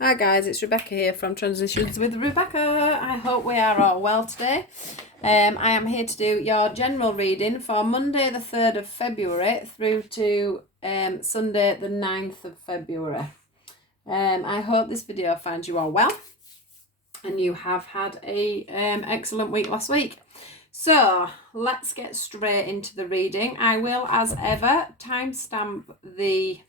Hi guys, it's Rebecca here from Transitions with Rebecca. I hope we are all well today. I am here to do your general reading for Monday the 3rd of February through to Sunday the 9th of February. I hope this video finds you all well and you have had a excellent week last week. So let's get straight into the reading. I will, as ever, timestamp the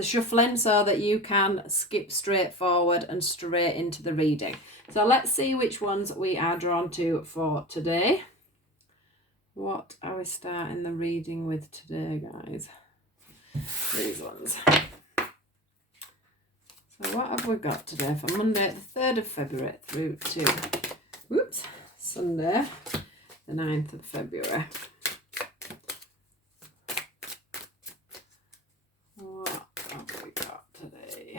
shuffling so that you can skip straight forward and straight into the reading. So let's see which ones we are drawn to for today. What are we starting the reading with today, guys? These ones. So what have we got today for Monday the 3rd of February through to Sunday the 9th of February? What have we got today?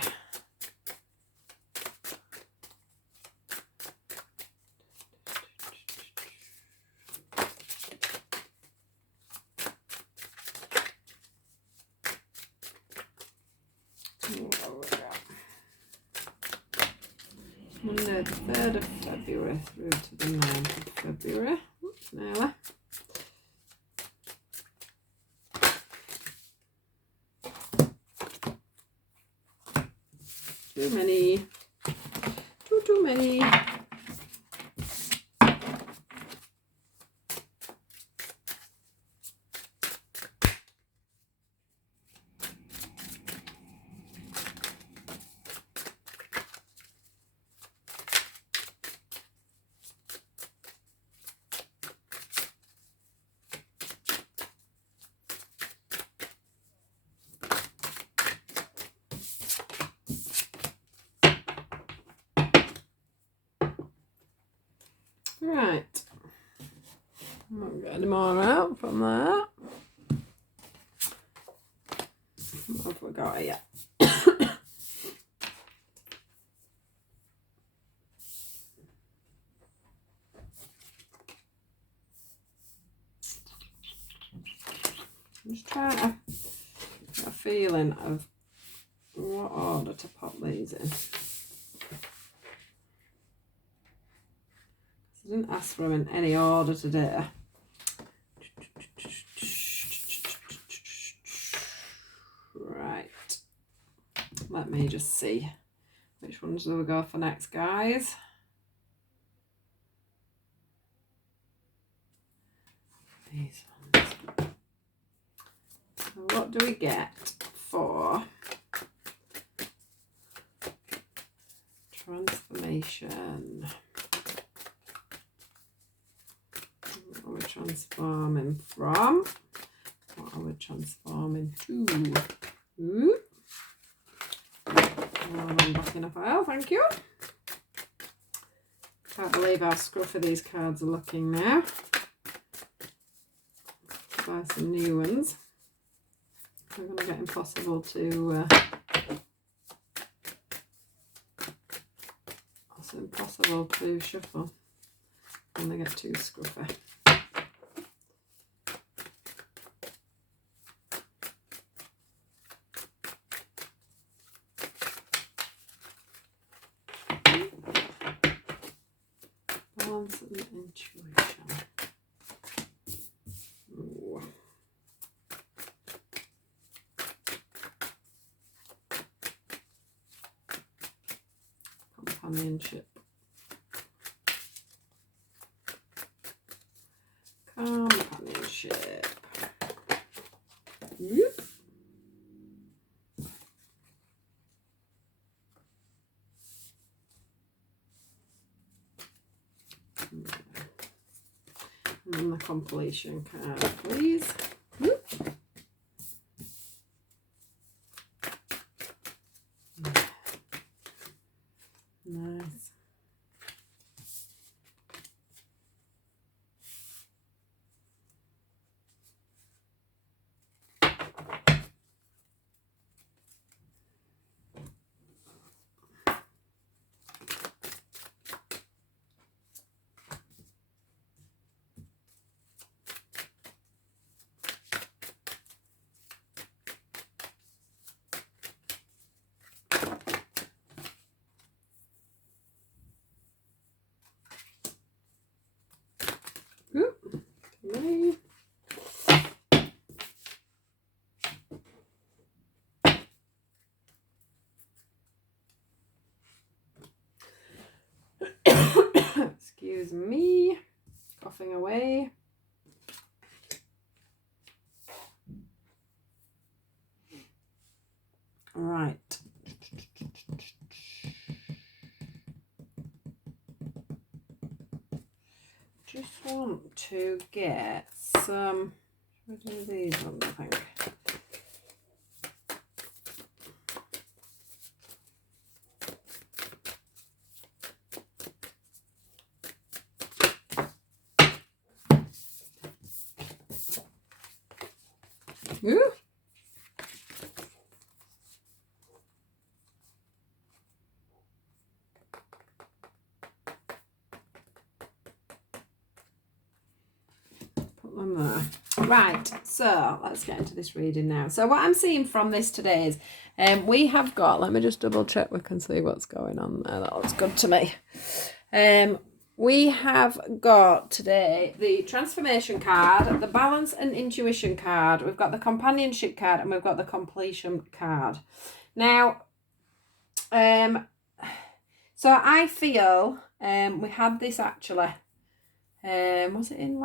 Monday the 3rd of February through to the 9th of February. Oops, nearly. Too many. Too many. Right. I'll get any more out from there. What have we got here? I'm just trying to get a feeling of what order to pop these in. I didn't ask for them in any order today. Right. Let me just see. Which ones do we go for next, guys? These ones. So what do we get for transformation? What are we transforming from? What are we transforming to? Ooh. I'm backing up out, thank you. Can't believe how scruffy these cards are looking now. Buy some new ones. They're going to get impossible to it's impossible to shuffle when they get too scruffy. Balance and intuition. Ooh. Companionship. Companionship. Whoop. And then the completion card, please. Whoop. Nice. me coughing away. Right. Just want to get some, should we do these ones, I think? Ooh. Put them there. Right, so let's get into this reading now. So what I'm seeing from this today is we have got, let me just double check we can see what's going on there. That looks good to me. We have got today the transformation card, the balance and intuition card. We've got the companionship card and we've got the completion card. Now, so I feel we had this actually, was it in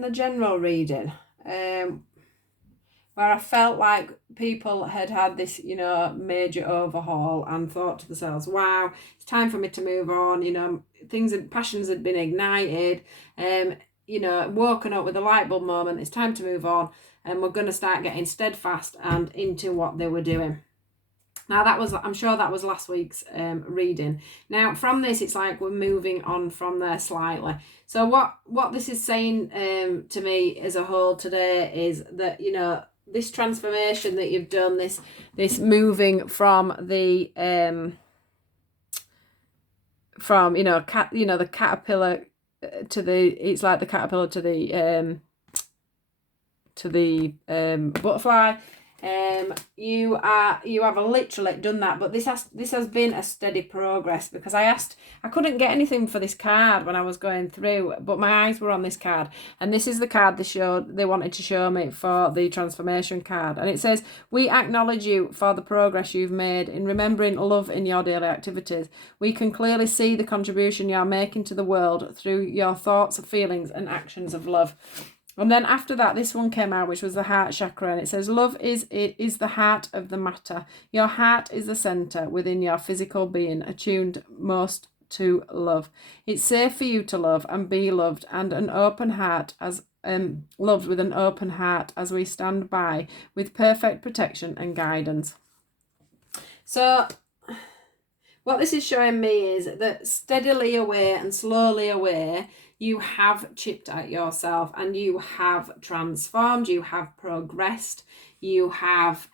the general reading? Where I felt like people had this, you know, major overhaul and thought to themselves, wow, it's time for me to move on. You know, passions had been ignited, you know, woken up with a light bulb moment. It's time to move on. And we're going to start getting steadfast and into what they were doing. Now I'm sure that was last week's reading. Now from this, it's like we're moving on from there slightly. So what this is saying to me as a whole today is that, you know, this transformation that you've done, this moving from the the caterpillar to it's like the caterpillar to the butterfly. You have literally done that, but this has been a steady progress, because I couldn't get anything for this card when I was going through, but my eyes were on this card, and this is the card they wanted to show me for the transformation card, and it says, we acknowledge you for the progress you've made in remembering love in your daily activities. We can clearly see the contribution you're making to the world through your thoughts, feelings and actions of love. And then after that, this one came out, which was the heart chakra, and it says, love is the heart of the matter. Your heart is the centre within your physical being, attuned most to love. It's safe for you to love and be loved, and an open heart as loved with an open heart as we stand by with perfect protection and guidance. So what this is showing me is that steadily away and slowly away, you have chipped at yourself and you have transformed, you have progressed, you have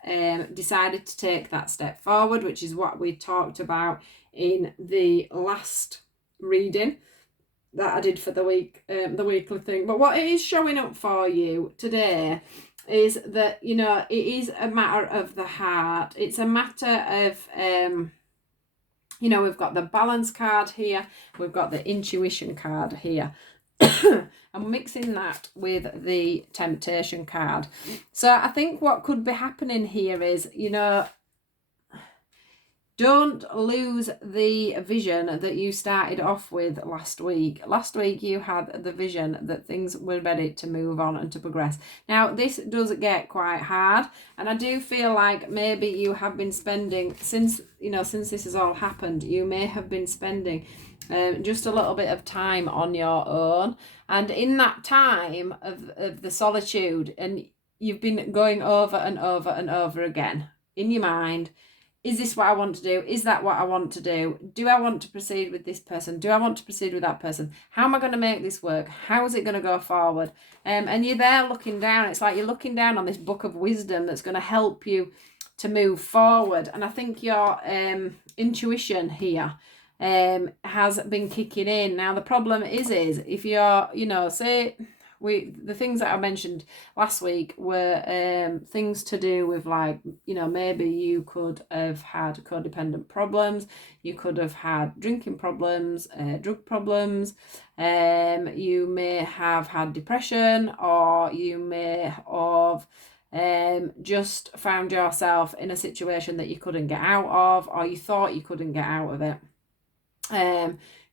decided to take that step forward, which is what we talked about in the last reading that I did for the week, the weekly thing. But what it is showing up for you today is that, you know, it is a matter of the heart. It's a matter of you know, we've got the balance card here, we've got the intuition card here. I'm mixing that with the temptation card. So I think what could be happening here is, you know, don't lose the vision that you started off with last week. Last week you had the vision that things were ready to move on and to progress. Now this does get quite hard, and I do feel like maybe you have been spending, since this has all happened, you may have been spending just a little bit of time on your own, and in that time of the solitude, and you've been going over and over and over again in your mind, is this what I want to do? Is that what I want to do? Do I want to proceed with this person? Do I want to proceed with that person? How am I going to make this work? How is it going to go forward? And you're there looking down. It's like you're looking down on this book of wisdom that's going to help you to move forward. And I think your intuition here has been kicking in. Now, the problem is if you're, you know, say... the things that I mentioned last week were things to do with, like, you know, maybe you could have had codependent problems, you could have had drinking problems, drug problems, you may have had depression, or you may have just found yourself in a situation that you couldn't get out of, or you thought you couldn't get out of it.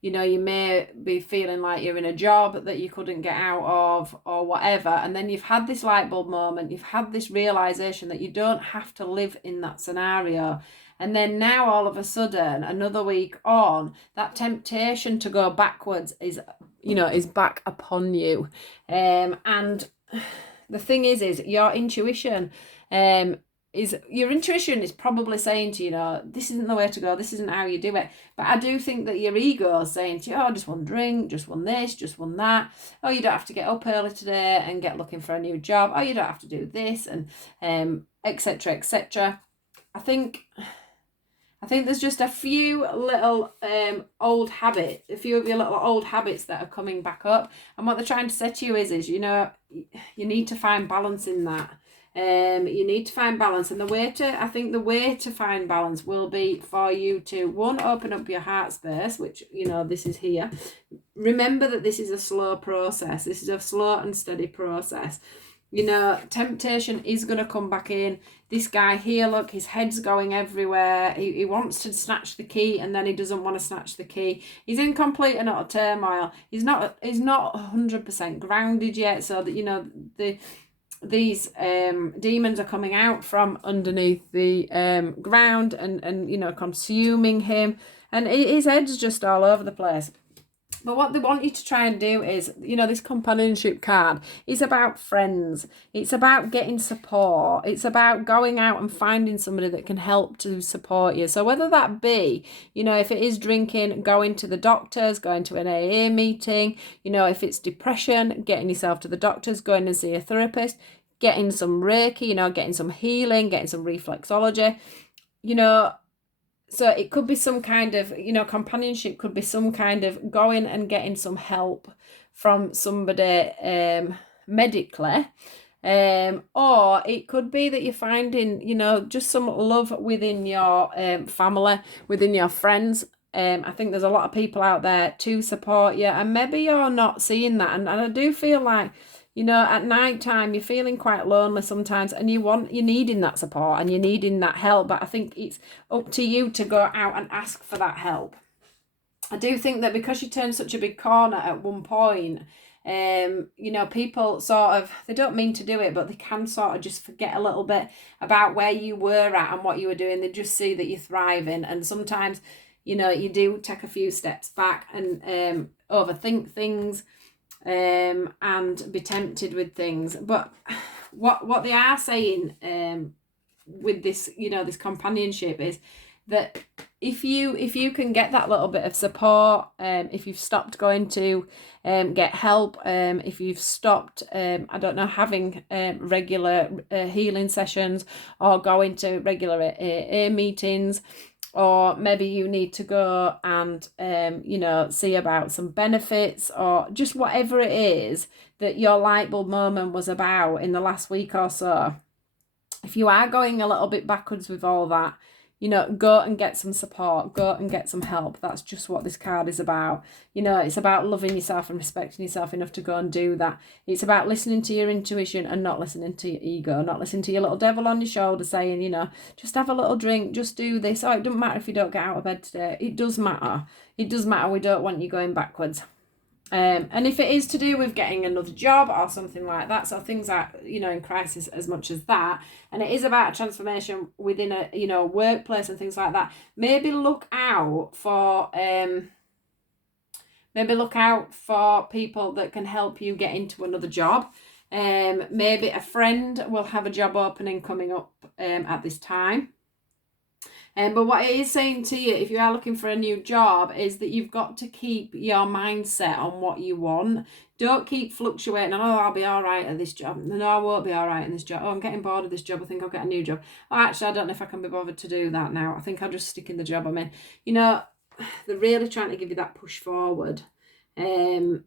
You know, you may be feeling like you're in a job that you couldn't get out of or whatever. And then you've had this light bulb moment. You've had this realization that you don't have to live in that scenario. And then now all of a sudden, another week on, that temptation to go backwards is back upon you. And the thing is your intuition is probably saying to you, this isn't the way to go, this isn't how you do it. But I do think that your ego is saying to you, oh, just one drink, just one this, just one that. Oh, you don't have to get up early today and get looking for a new job. Oh, you don't have to do this, and etc, etc. I think there's just a few little old habits, a few of your little old habits that are coming back up. And what they're trying to say to you is you need to find balance in that. You need to find balance. And the way to find balance will be for you to, one, open up your heart space, which, this is here. Remember that this is a slow process. This is a slow and steady process. Temptation is going to come back in. This guy here, look, his head's going everywhere. He wants to snatch the key, and then he doesn't want to snatch the key. He's in complete and utter turmoil. He's not 100% grounded yet, so that, these demons are coming out from underneath the ground and consuming him. And his head's just all over the place. But what they want you to try and do is, this companionship card is about friends. It's about getting support. It's about going out and finding somebody that can help to support you. So whether that be, if it is drinking, going to the doctors, going to an AA meeting, if it's depression, getting yourself to the doctors, going and see a therapist, getting some Reiki, getting some healing, getting some reflexology, So it could be some kind of, companionship could be some kind of going and getting some help from somebody medically. Or it could be that you're finding, just some love within your family, within your friends. I think there's a lot of people out there to support you, and maybe you're not seeing that. And I do feel like, at night time, you're feeling quite lonely sometimes, and you're needing that support and you're needing that help. But I think it's up to you to go out and ask for that help. I do think that because you turned such a big corner at one point, people they don't mean to do it, but they can sort of just forget a little bit about where you were at and what you were doing. They just see that you're thriving. And sometimes, you do take a few steps back and overthink things. And be tempted with things. But what they are saying with this, this companionship is that if you can get that little bit of support, if you've stopped going to get help, if you've stopped having regular healing sessions or going to regular AA meetings, or maybe you need to go and, see about some benefits, or just whatever it is that your light bulb moment was about in the last week or so. If you are going a little bit backwards with all that, go and get some support, go and get some help. That's just what this card is about. It's about loving yourself and respecting yourself enough to go and do that. It's about listening to your intuition and not listening to your ego, not listening to your little devil on your shoulder saying, just have a little drink, just do this. Oh, it doesn't matter if you don't get out of bed today. It does matter. It does matter. We don't want you going backwards. And if it is to do with getting another job or something like that, so things are, in crisis as much as that, and it is about a transformation within a, workplace and things like that, maybe look out for people that can help you get into another job. Maybe a friend will have a job opening coming up at this time. But what it is saying to you, if you are looking for a new job, is that you've got to keep your mindset on what you want. Don't keep fluctuating. Oh, I'll be all right at this job. No, I won't be all right in this job. Oh, I'm getting bored of this job. I think I'll get a new job. Oh, actually, I don't know if I can be bothered to do that now. I think I'll just stick in the job I'm in. They're really trying to give you that push forward. And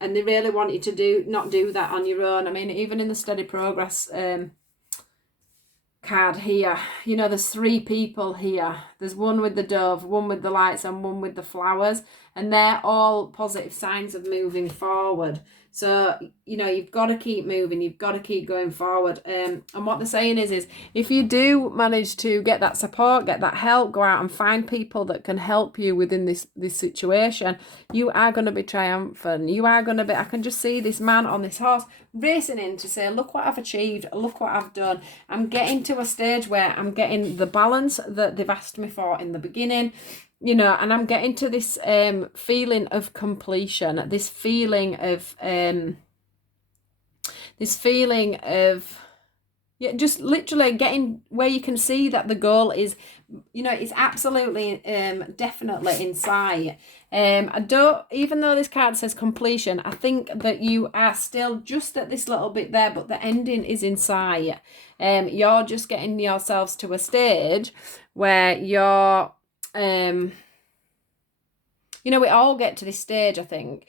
they really want you to not do that on your own. I mean, even in the steady progress card here, there's 3 people here. There's one with the dove, one with the lights, and one with the flowers, and they're all positive signs of moving forward. So, you know, you've got to keep moving. You've got to keep going forward. And what they're saying is if you do manage to get that support, get that help, go out and find people that can help you within this situation, you are going to be triumphant. You are going to be, I can just see this man on this horse racing in to say, look what I've achieved. Look what I've done. I'm getting to a stage where I'm getting the balance that they've asked me for in the beginning. You know, and I'm getting to this feeling of completion, this feeling of yeah, just literally getting where you can see that the goal is, you know, it's absolutely definitely in sight. I don't, even though this card says completion, I think that you are still just at this little bit there, but the ending is in sight. You're just getting yourselves to a stage where you're you know, we all get to this stage, I think,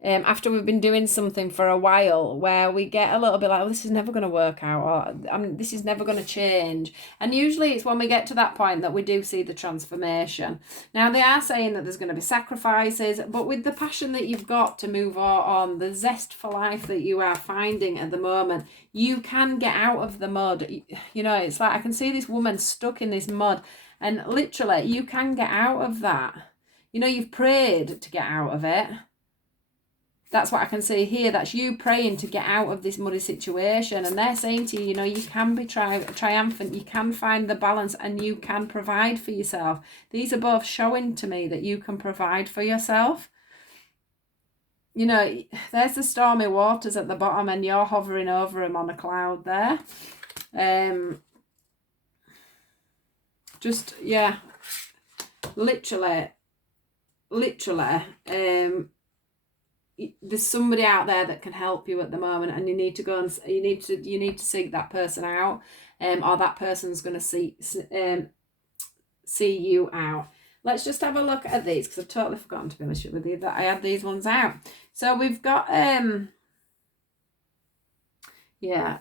after we've been doing something for a while, where we get a little bit like, oh, this is never going to work out, or this is never going to change. And usually it's when we get to that point that we do see the transformation. Now, they are saying that there's going to be sacrifices, but with the passion that you've got to move on, the zest for life that you are finding at the moment, you can get out of the mud. You know, it's like I can see this woman stuck in this mud, and literally you can get out of that. You know, you've prayed to get out of it. That's what I can see here. That's you praying to get out of this muddy situation. And they're saying to you, you know, you can be triumphant. You can find the balance and you can provide for yourself. These are both showing to me that you can provide for yourself. You know, there's the stormy waters at the bottom and you're hovering over them on a cloud there. Just, yeah, literally, there's somebody out there that can help you at the moment, and you need to go and you need to seek that person out, or that person's going to see you out. Let's just have a look at these, because I've totally forgotten, to be honest with you, that I had these ones out. So we've got yeah,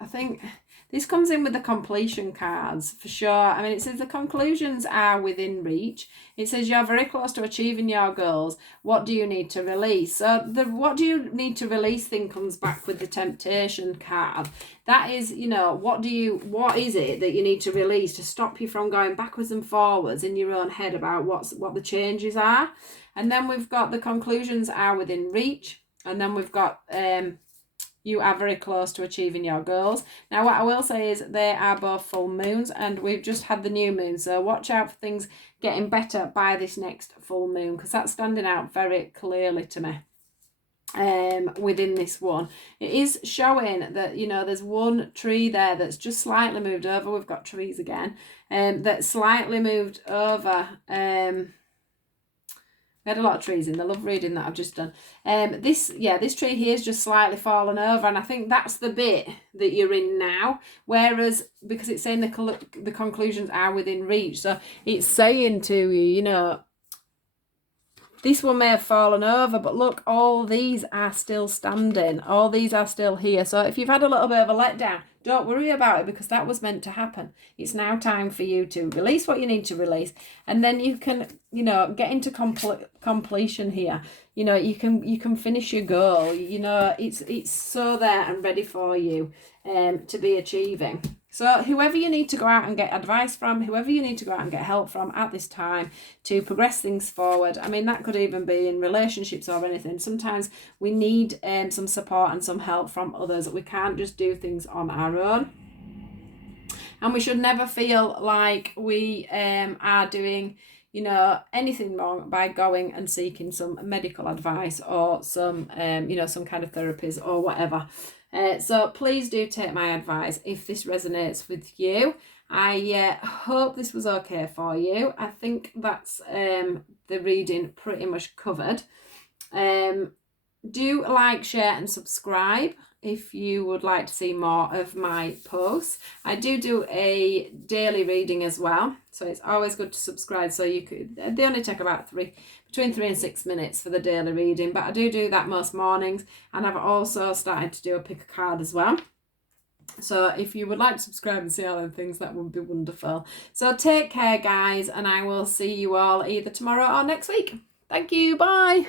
I think this comes in with the completion cards for sure. I mean, it says the conclusions are within reach. It says you're very close to achieving your goals. What do you need to release? So the what do you need to release thing comes back with the temptation card. That is, you know, what is it that you need to release to stop you from going backwards and forwards in your own head about what the changes are. And then we've got the conclusions are within reach. And then we've got you are very close to achieving your goals. Now, what I will say is they are both full moons, and we've just had the new moon. So watch out for things getting better by this next full moon, because that's standing out very clearly to me within this one. It is showing that, you know, there's one tree there that's just slightly moved over. We've got trees again. That's slightly moved over. We had a lot of trees in the love reading that I've just done. This tree here is just slightly fallen over, and I think that's the bit that you're in now. Whereas, because it's saying the conclusions are within reach, so it's saying to you, you know, this one may have fallen over, but look, all these are still standing. All these are still here. So if you've had a little bit of a letdown, don't worry about it, because that was meant to happen. It's now time for you to release what you need to release. And then you can, you know, get into completion here. You know, you can finish your goal. You know, it's so there and ready for you to be achieving. So whoever you need to go out and get advice from, whoever you need to go out and get help from at this time to progress things forward. I mean, that could even be in relationships or anything. Sometimes we need some support and some help from others. We can't just do things on our own. And we should never feel like we are doing, you know, anything wrong by going and seeking some medical advice or some, you know, some kind of therapies or whatever. So please do take my advice if this resonates with you. I hope this was okay for you. I think that's the reading pretty much covered. Do like, share and subscribe if you would like to see more of my posts. I do a daily reading as well, so it's always good to subscribe. So they only take about between 3 and 6 minutes for the daily reading, but I do that most mornings, and I've also started to do a pick a card as well. So if you would like to subscribe and see all them things, that would be wonderful. So take care, guys, and I will see you all either tomorrow or next week. Thank you. Bye.